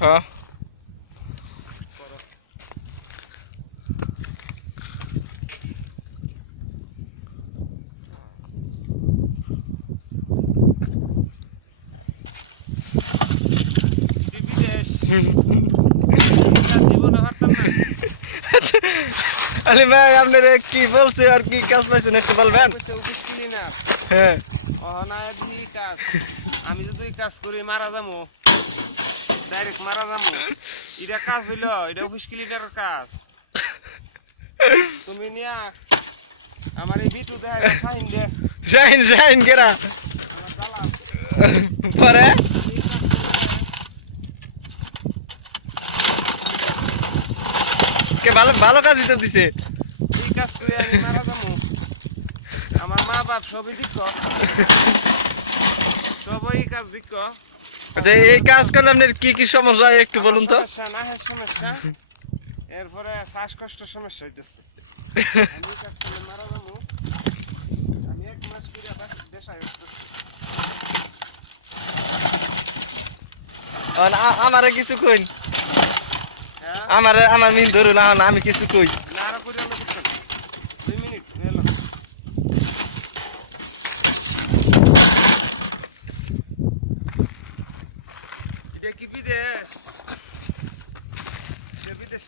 হ্যাঁ আরে ভাই আপনার কি বলছে আর কি কাজ পাইছেন একটু বলবেন? হ্যাঁ। কাজ। আমি যদি কাজ করি মারা যাব। ডাইরেক্ট মারা যাব এটা কাজ হইল এটা অফিস কাজ। তুমি নিয়া আমার এই বিটু দেখা দে। কেরা? পরে? কে ভালো ভালো কাজই তো দিছে। এই কাজ করে আমি মারা যাব আমার মা বাপ সবই দিক। সবই কাজ দিক। আচ্ছা এই কাজ করলে আপনার কি কি সমস্যা একটু বলুন তো? সমস্যা সমস্যা এরপরে শ্বাসকষ্ট সমস্যা হইতেছে। আমি কাজ করলে মারা যাব। আমি এক মাস করে দেশায় আমারে কিছু কই হ্যাঁ? আমারে আমার মিন ধরুন আমি কিছু কই না আরও করে আলো বুঝছেন দুই মিনিট এলো এটা কি বিদেশ এটা বিদেশ না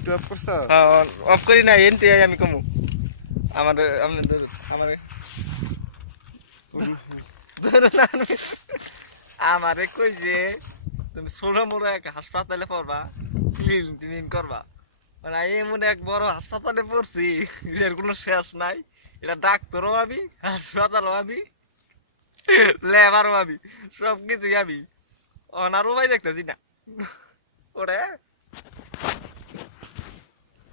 একটু অফ করছ? অফ করি না এনতে আমি কমু। আমার আপনি আমারে আমারে কই যে, তুমি ছোট মোড়ো এক হাসপাতালে পড়বা ক্লিন টিনিন করবা। মানে এমন এক বড় হাসপাতালে পড়ছি এর কোনো শেষ নাই। এটা ডাক্তারও আমি, হাসপাতালও আমি, লেবারও আমি সব কিছুই আমি। অনারও ভাই দেখতেছি না। ওরে?